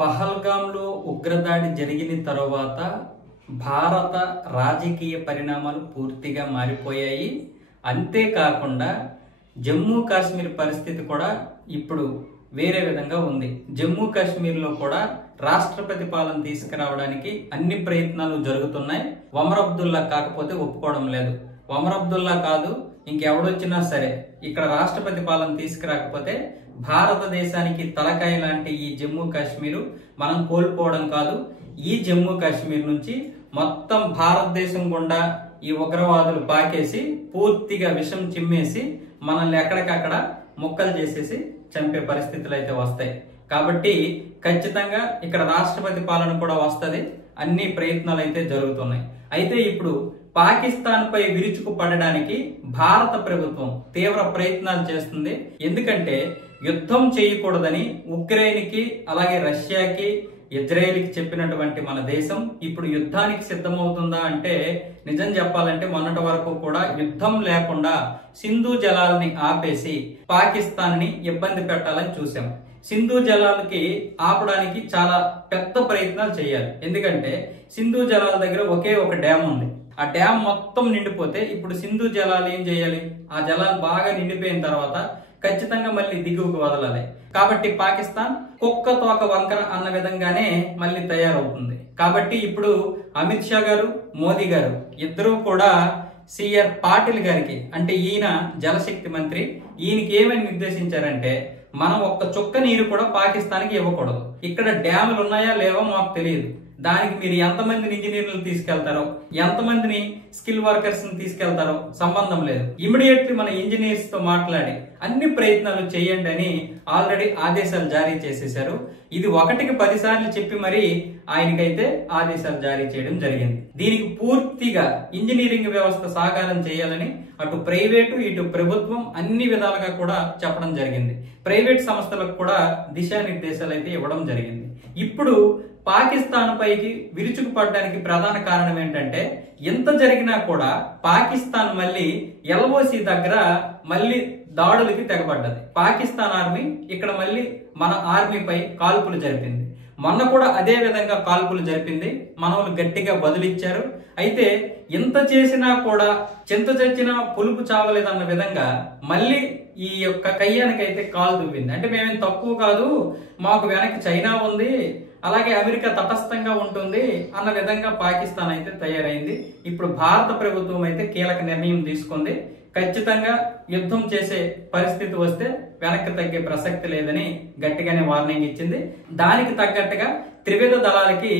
పహల్గాంలో ఉగ్రదాడి జరిగిన తరువాత భారత రాజకీయ పరిణామాలు పూర్తిగా మారిపోయాయి. అంతేకాకుండా జమ్మూ కాశ్మీర్ పరిస్థితి కూడా ఇప్పుడు వేరే విధంగా ఉంది. జమ్మూ కాశ్మీర్లో కూడా రాష్ట్రపతి పాలన తీసుకురావడానికి అన్ని ప్రయత్నాలు జరుగుతున్నాయి. ఒమర్ అబ్దుల్లా కాకపోతే ఒప్పుకోవడం లేదు. ఒమర్ అబ్దుల్లా కాదు, ఇంకెవడొచ్చినా సరే ఇక్కడ రాష్ట్రపతి పాలన తీసుకురాకపోతే భారతదేశానికి తలకాయ లాంటి ఈ జమ్మూ కాశ్మీర్ మనం కోల్పోవడం కాదు. ఈ జమ్మూ కాశ్మీర్ నుంచి మొత్తం భారతదేశం గుండా ఈ ఉగ్రవాదులు పాకేసి పూర్తిగా విషం చిమ్మేసి మనల్ని ఎక్కడికక్కడ ముక్కలు చేసేసి చంపే పరిస్థితులు అయితే వస్తాయి. కాబట్టి ఖచ్చితంగా ఇక్కడ రాష్ట్రపతి పాలన కూడా వస్తుంది. అన్ని ప్రయత్నాలు అయితే జరుగుతున్నాయి. అయితే ఇప్పుడు పాకిస్తాన్ పై విరుచుకు పడడానికి భారత ప్రభుత్వం తీవ్ర ప్రయత్నాలు చేస్తుంది. ఎందుకంటే యుద్ధం చేయకూడదని ఉక్రెయిన్కి అలాగే రష్యాకి ఇజ్రాయెల్కి చెప్పినటువంటి మన దేశం ఇప్పుడు యుద్ధానికి సిద్ధమవుతుందా అంటే నిజం చెప్పాలంటే మొన్నటి వరకు కూడా యుద్ధం లేకుండా సింధు జలాలని ఆపేసి పాకిస్తాన్ ని ఇబ్బంది పెట్టాలని చూసాం. సింధు జలాలకి ఆపడానికి చాలా పెద్ద ప్రయత్నాలు చేయాలి. ఎందుకంటే సింధు జలాల దగ్గర ఒకే ఒక డ్యామ్ ఉంది. ఆ డ్యామ్ మొత్తం నిండిపోతే ఇప్పుడు సింధు జలాలు ఏం చేయాలి? ఆ జలాలు బాగా నిండిపోయిన తర్వాత ఖచ్చితంగా మళ్ళీ దిగువకు వదలాలి. కాబట్టి పాకిస్తాన్ కుక్క తోక వంకర అన్న విధంగానే మళ్ళీ తయారవుతుంది. కాబట్టి ఇప్పుడు అమిత్ షా గారు, మోదీ గారు ఇద్దరూ కూడా సిఆర్ పాటిల్ గారికి, అంటే ఈయన జలశక్తి మంత్రి, ఈయనకి ఏమని నిర్దేశించారంటే మనం ఒక్క చుక్క నీరు కూడా పాకిస్తాన్కి ఇవ్వకూడదు. ఇక్కడ డ్యాములు ఉన్నాయా లేవో మాకు తెలియదు. దానికి మీరు ఎంతమందిని ఇంజనీర్లను తీసుకెళ్తారో, ఎంతమందిని స్కిల్ వర్కర్స్ ని తీసుకెళ్తారో సంబంధం లేదు. ఇమీడియట్లీ మన ఇంజనీర్స్ తో మాట్లాడి అన్ని ప్రయత్నాలు చేయండి అని ఆల్రెడీ ఆదేశాలు జారీ చేసేశారు. ఇది 1కి 10 సార్లు చెప్పి మరి ఆయనకైతే ఆదేశాలు జారీ చేయడం జరిగింది. దీనికి పూర్తిగా ఇంజనీరింగ్ వ్యవస్థ సాకారం చేయాలని అటు ప్రైవేటు ఇటు ప్రభుత్వం అన్ని విధాలుగా కూడా చెప్పడం జరిగింది. ప్రైవేట్ సంస్థలకు కూడా దిశానిర్దేశాలు అయితే ఇవ్వడం జరిగింది. ఇప్పుడు పాకిస్తాన్ పైకి విరుచుకు పడడానికి ప్రధాన కారణం ఏంటంటే ఎంత జరిగినా కూడా పాకిస్తాన్ మళ్ళీ ఎల్ఓసి దగ్గర మళ్ళీ దాడులకి తెగబడ్డది. పాకిస్తాన్ ఆర్మీ ఇక్కడ మళ్ళీ మన ఆర్మీపై కాల్పులు జరిపింది. మొన్న కూడా అదే విధంగా కాల్పులు జరిపింది. మనోళ్ళు గట్టిగా బదులిచ్చారు. అయితే ఎంత చేసినా కూడా చింత చచ్చినా పులుపు చావలేదన్న విధంగా మళ్ళీ ఈ యొక్క కయ్యానికైతే కాలు దువ్వింది. అంటే మేమేం తక్కువ కాదు, మాకు వెనక్కి చైనా ఉంది, అలాగే అమెరికా తటస్థంగా ఉంటుంది అన్న విధంగా పాకిస్తాన్ అయితే తయారైంది. ఇప్పుడు భారత ప్రభుత్వం అయితే కీలక నిర్ణయం తీసుకుంది. ఖచ్చితంగా యుద్ధం చేసే పరిస్థితి వస్తే వెనక్కి తగ్గే ప్రసక్తి లేదని గట్టిగానే వార్నింగ్ ఇచ్చింది. దానికి తగ్గట్టుగా త్రివిధ దళాలకి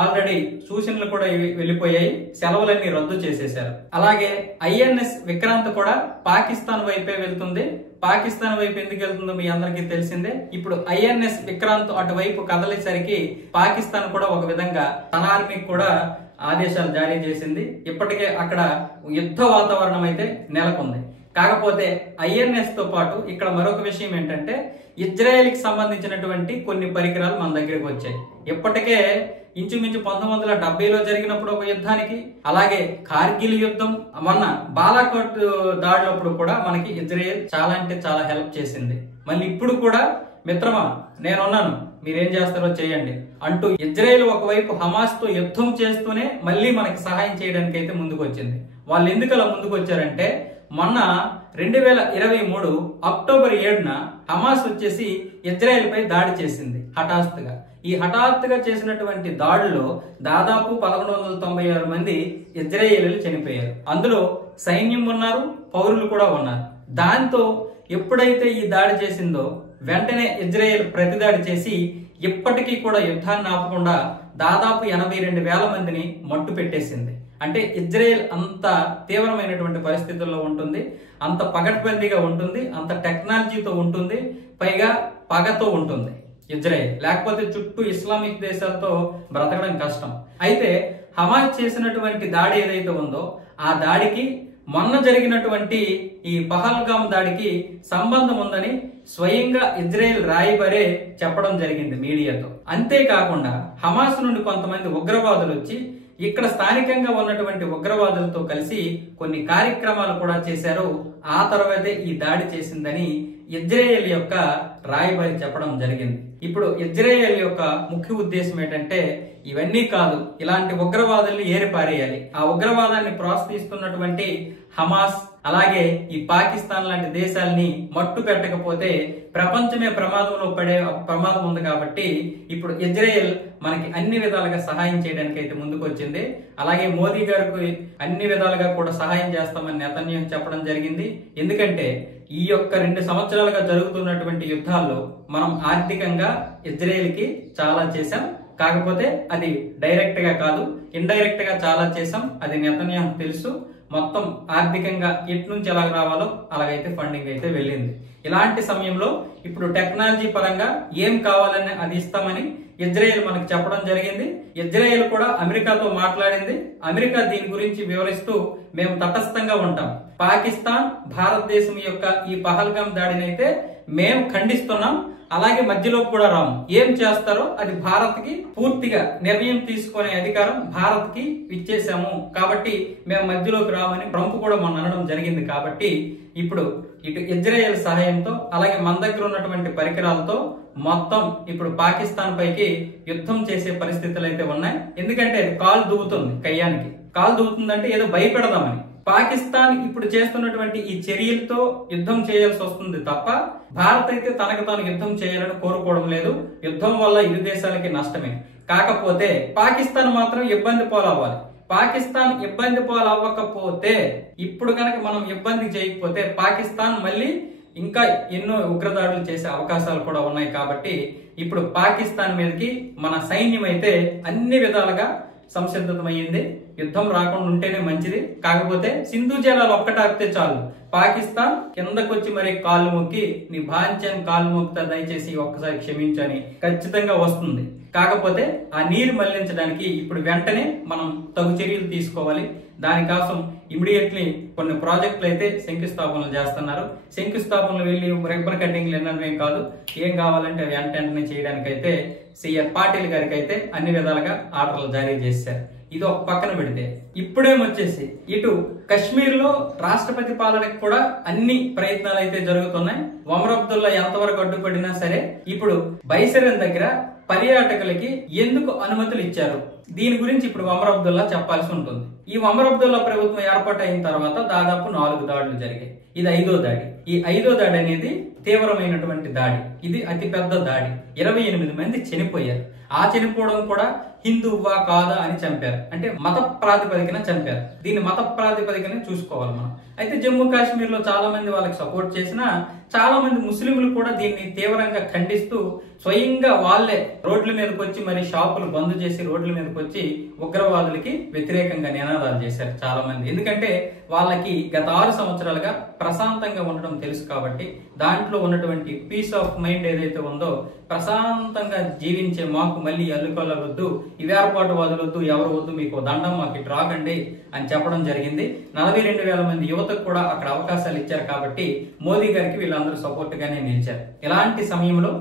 ఆల్రెడీ సూచనలు కూడా వెళ్ళిపోయాయి. సెలవులన్నీ రద్దు చేసేశారు. అలాగే ఐఎన్ఎస్ విక్రాంత్ కూడా పాకిస్తాన్ వైపే వెళ్తుంది. పాకిస్తాన్ వైపు ఎందుకు వెళ్తుందో మీ అందరికీ తెలిసిందే. ఇప్పుడు ఐఎన్ఎస్ విక్రాంత్ అటువైపు కదలేసరికి పాకిస్తాన్ కూడా ఒక విధంగా తన ఆర్మీకి కూడా ఆదేశాలు జారీ చేసింది. ఇప్పటికే అక్కడ యుద్ధ వాతావరణం అయితే నెలకొంది. కాకపోతే ఐఎన్ఎస్ తో పాటు ఇక్కడ మరొక విషయం ఏంటంటే ఇజ్రాయెల్ కి సంబంధించినటువంటి కొన్ని పరికరాలు మన దగ్గరికి వచ్చాయి. ఇప్పటికే ఇంచుమించు 1970లో జరిగినప్పుడు ఒక యుద్ధానికి, అలాగే కార్గిల్ యుద్ధం, మొన్న బాలాకోట్ దాడినప్పుడు కూడా మనకి ఇజ్రాయెల్ చాలా అంటే చాలా హెల్ప్ చేసింది. మళ్ళీ ఇప్పుడు కూడా మిత్రమా నేనున్నాను, మీరేం చేస్తారో చేయండి అంటూ ఇజ్రాయెల్ ఒకవైపు హమాస్ తో యుద్ధం చేస్తూనే మళ్ళీ మనకి సహాయం చేయడానికి అయితే ముందుకు వచ్చింది. వాళ్ళు ఎందుకు అలా ముందుకు వచ్చారంటే మొన్న 2023 అక్టోబర్ 7న హమాస్ వచ్చేసి ఇజ్రాయెల్ పై దాడి చేసింది హఠాత్తుగా. ఈ హఠాత్తుగా చేసినటువంటి దాడిలో దాదాపు 1196 మంది ఇజ్రాయేలీలు చనిపోయారు. అందులో సైన్యం ఉన్నారు, పౌరులు కూడా ఉన్నారు. దాంతో ఎప్పుడైతే ఈ దాడి చేసిందో వెంటనే ఇజ్రాయెల్ ప్రతిదాడి చేసి ఇప్పటికీ కూడా యుద్ధాన్ని ఆపకుండా దాదాపు 82,000 మందిని మట్టు పెట్టేసింది. అంటే ఇజ్రాయెల్ అంత తీవ్రమైనటువంటి పరిస్థితుల్లో ఉంటుంది, అంత పగడ్బందీగా ఉంటుంది, అంత టెక్నాలజీతో ఉంటుంది, పైగా పగతో ఉంటుంది ఇజ్రాయెల్. లేకపోతే చుట్టూ ఇస్లామిక్ దేశాలతో బ్రతకడం కష్టం. అయితే హమాస్ చేసినటువంటి దాడి ఏదైతే ఉందో ఆ దాడికి మొన్న జరిగినటువంటి ఈ పహల్గాం దాడికి సంబంధం ఉందని స్వయంగా ఇజ్రాయెల్ రాయబారే చెప్పడం జరిగింది మీడియాతో. అంతేకాకుండా హమాస్ నుండి కొంతమంది ఉగ్రవాదులు వచ్చి ఇక్కడ స్థానికంగా ఉన్నటువంటి ఉగ్రవాదులతో కలిసి కొన్ని కార్యక్రమాలు కూడా చేశారు. ఆ తర్వాతే ఈ దాడి చేసిందని ఇజ్రాయెల్ యొక్క రాయబారి చెప్పడం జరిగింది. ఇప్పుడు ఇజ్రాయెల్ యొక్క ముఖ్య ఉద్దేశం ఏంటంటే ఇవన్నీ కాదు, ఇలాంటి ఉగ్రవాదుల్ని ఏరిపారేయాలి. ఆ ఉగ్రవాదాన్ని ప్రోత్సహిస్తున్నటువంటి హమాస్ అలాగే ఈ పాకిస్తాన్ లాంటి దేశాలని మట్టు పెట్టకపోతే ప్రపంచమే ప్రమాదంలో పడే ప్రమాదం ఉంది. కాబట్టి ఇప్పుడు ఇజ్రాయెల్ మనకి అన్ని విధాలుగా సహాయం చేయడానికి అయితే ముందుకు వచ్చింది. అలాగే మోదీ గారికి అన్ని విధాలుగా కూడా సహాయం చేస్తామని నెతన్యాహు చెప్పడం జరిగింది. ఎందుకంటే ఈ యొక్క 2 సంవత్సరాలుగా జరుగుతున్నటువంటి యుద్ధాల్లో మనం ఆర్థికంగా ఇజ్రాయెల్ కి చాలా చేశాం. కాకపోతే అది డైరెక్ట్ గా కాదు, ఇండైరెక్ట్ గా చాలా చేశాం. అది నెతన్యాహు తెలుసు. మొత్తం ఆర్థికంగా ఎటు నుంచి ఎలా రావాలో అలాగైతే ఫండింగ్ అయితే వెళ్ళింది. ఇలాంటి సమయంలో ఇప్పుడు టెక్నాలజీ పరంగా ఏం కావాలని అది ఇస్తామని ఇజ్రాయెల్ మనకు చెప్పడం జరిగింది. ఇజ్రాయెల్ కూడా అమెరికాతో మాట్లాడింది. అమెరికా దీని గురించి వివరిస్తూ మేము తటస్థంగా ఉంటాం, పాకిస్తాన్ భారతదేశం యొక్క ఈ పహల్గాం దాడిని అయితే మేము ఖండిస్తున్నాం, అలాగే మధ్యలో కూడా రాము. ఏం చేస్తారో అది భారత్ కి పూర్తిగా నిర్ణయం తీసుకునే అధికారం భారత్ కి ఇచ్చేసాము, కాబట్టి మేము మధ్యలోకి రామని ట్రంప్ కూడా మొన్న అనడం జరిగింది. కాబట్టి ఇప్పుడు ఇటు ఇజ్రాయెల్ సహాయంతో అలాగే మన దగ్గర ఉన్నటువంటి పరికరాలతో మొత్తం ఇప్పుడు పాకిస్తాన్ పైకి యుద్ధం చేసే పరిస్థితులు అయితే ఉన్నాయి. ఎందుకంటే కాలు దువ్వుతుంది, కయ్యానికి కాలు దువ్వుతుందంటే ఏదో భయపెడదామని. పాకిస్తాన్ ఇప్పుడు చేస్తున్నటువంటి ఈ చర్యలతో యుద్ధం చేయాల్సి వస్తుంది తప్ప భారత్ అయితే తనకు తాను యుద్ధం చేయాలని కోరుకోవడం లేదు. యుద్ధం వల్ల ఇరు దేశాలకి నష్టమే. కాకపోతే పాకిస్తాన్ మాత్రం ఇబ్బంది పాలవ్వాలి. పాకిస్తాన్ ఇబ్బంది పాలవ్వకపోతే ఇప్పుడు కనుక మనం ఇబ్బంది చేయకపోతే పాకిస్తాన్ మళ్ళీ ఇంకా ఎన్నో ఉగ్రదాడులు చేసే అవకాశాలు కూడా ఉన్నాయి. కాబట్టి ఇప్పుడు పాకిస్తాన్ మీదకి మన సైన్యం అయితే అన్ని విధాలుగా సంసిద్ధమయ్యింది. యుద్ధం రాకుండా ఉంటేనే మంచిది. కాకపోతే సింధు జలాలు ఒక్కటాపితే చాలు, పాకిస్తాన్ కిందకొచ్చి మరి కాళ్ళు మొక్కి నీ భాంచన్ కాళ్ళు మొక్కుతా దయచేసి ఒక్కసారి క్షమించని ఖచ్చితంగా వస్తుంది. కాకపోతే ఆ నీరు మళ్లించడానికి ఇప్పుడు వెంటనే మనం తగు చర్యలు తీసుకోవాలి. దానికోసం ఇమీడియట్లీ కొన్ని ప్రాజెక్టులు అయితే శంకుస్థాపనలు చేస్తున్నారు. శంకుస్థాపనలు వెళ్ళి రిబ్బన్ కటింగ్లు ఎన్నవేం కాదు, ఏం కావాలంటే వెంటనే చేయడానికి అయితే సిఆర్ పాటిల్ గారికి అయితే అన్ని విధాలుగా ఆర్డర్లు జారీ చేశారు. ఇది ఒక పక్కన పెడితే ఇప్పుడేమొచ్చేసి ఇటు కశ్మీర్ లో రాష్ట్రపతి పాలనకు కూడా అన్ని ప్రయత్నాలు అయితే జరుగుతున్నాయి. ఒమర్ అబ్దుల్లా ఎంతవరకు అడ్డుపడినా సరే ఇప్పుడు బైసరన్ దగ్గర పర్యాటకులకి ఎందుకు అనుమతులు ఇచ్చారు, దీని గురించి ఇప్పుడు ఒమర్ అబ్దుల్లా చెప్పాల్సి ఉంటుంది. ఈ ఒమర్ అబ్దుల్లా ప్రభుత్వం ఏర్పాటైన తర్వాత దాదాపు 4 దాడులు జరిగాయి. ఇది 5వ దాడి. ఈ 5వ దాడి అనేది తీవ్రమైనటువంటి దాడి. ఇది అతి పెద్ద దాడి. 28 మంది చనిపోయారు. ఆ చనిపోవడం కూడా హిందువా కాదా అని చంపారు, అంటే మత ప్రాతిపదికన చంపారు. దీన్ని మత ప్రాతిపదికన చూసుకోవాలి మనం. అయితే జమ్మూ కాశ్మీర్ లో చాలా మంది వాళ్ళకి సపోర్ట్ చేసినా చాలా మంది ముస్లింలు కూడా దీన్ని తీవ్రంగా ఖండిస్తూ స్వయంగా వాళ్ళే రోడ్ల మీదకి వచ్చి మరి షాపులు బంద్ చేసి రోడ్ల మీదకి వచ్చి ఉగ్రవాదులకి వ్యతిరేకంగా నినాదాలు చేశారు చాలా మంది. ఎందుకంటే వాళ్ళకి గత 6 సంవత్సరాలుగా ప్రశాంతంగా ఉండడం తెలుసు. కాబట్టి దాంట్లో ఉన్నటువంటి పీస్ ఆఫ్ మైండ్ ఏదైతే ఉందో, ప్రశాంతంగా జీవించే మాకు మళ్ళీ అల్లుకోల వద్దు, ఈ వేర్పాటువాదులు వద్దు, ఎవరు వద్దు, మీకు దండం, మాకు ఇటు రాకండి అని చెప్పడం జరిగింది. 42,000 మంది యువతకు కూడా అక్కడ అవకాశాలు ఇచ్చారు. కాబట్టి మోదీ గారికి వీళ్ళందరూ సపోర్ట్ గానే నిలిచారు. ఇలాంటి సమయంలో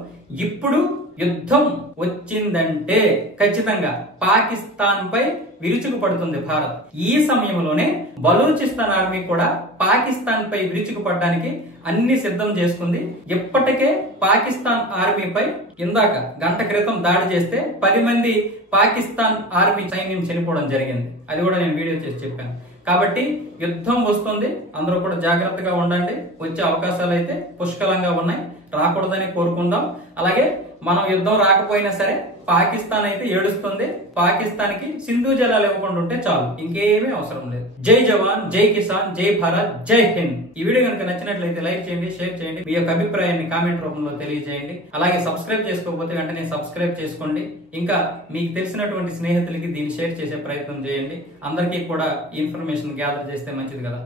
ఇప్పుడు యుద్ధం వచ్చిందంటే ఖచ్చితంగా పాకిస్తాన్ పై విరుచుకు పడుతుంది భారత్. ఈ సమయంలోనే బలూచిస్తాన్ ఆర్మీ కూడా పాకిస్తాన్ పై విరుచుకు పడడానికి అన్ని సిద్ధం చేసుకుంది. ఇప్పటికే పాకిస్తాన్ ఆర్మీపై ఇందాక గంట క్రితం దాడి చేస్తే 10 మంది పాకిస్తాన్ ఆర్మీ సైన్యం చనిపోవడం జరిగింది. అది కూడా నేను వీడియో చేసి చెప్పాను. కాబట్టి యుద్ధం వస్తుంది, అందరూ కూడా జాగ్రత్తగా ఉండండి. వచ్చే అవకాశాలు అయితే పుష్కలంగా ఉన్నాయి, రాకూడదని కోరుకుందాం. అలాగే మనం యుద్ధం రాకపోయినా సరే పాకిస్తాన్ అయితే ఏడుస్తుంది. పాకిస్తాన్ కి సింధు జలాలు ఇవ్వకుండా ఉంటే చాలు, ఇంకేమీ అవసరం లేదు. జై జవాన్, జై కిసాన్, జై భారత్, జై హింద్. ఈ వీడియో కనుక నచ్చినట్లయితే లైక్ చేయండి, షేర్ చేయండి, మీ యొక్క అభిప్రాయాన్ని కామెంట్ రూపంలో తెలియజేయండి. అలాగే సబ్స్క్రైబ్ చేసుకోకపోతే వెంటనే సబ్స్క్రైబ్ చేసుకోండి. ఇంకా మీకు తెలిసినటువంటి స్నేహితులకి దీన్ని షేర్ చేసే ప్రయత్నం చేయండి. అందరికీ కూడా ఈ ఇన్ఫర్మేషన్ గ్యాదర్ చేస్తే మంచిది కదా.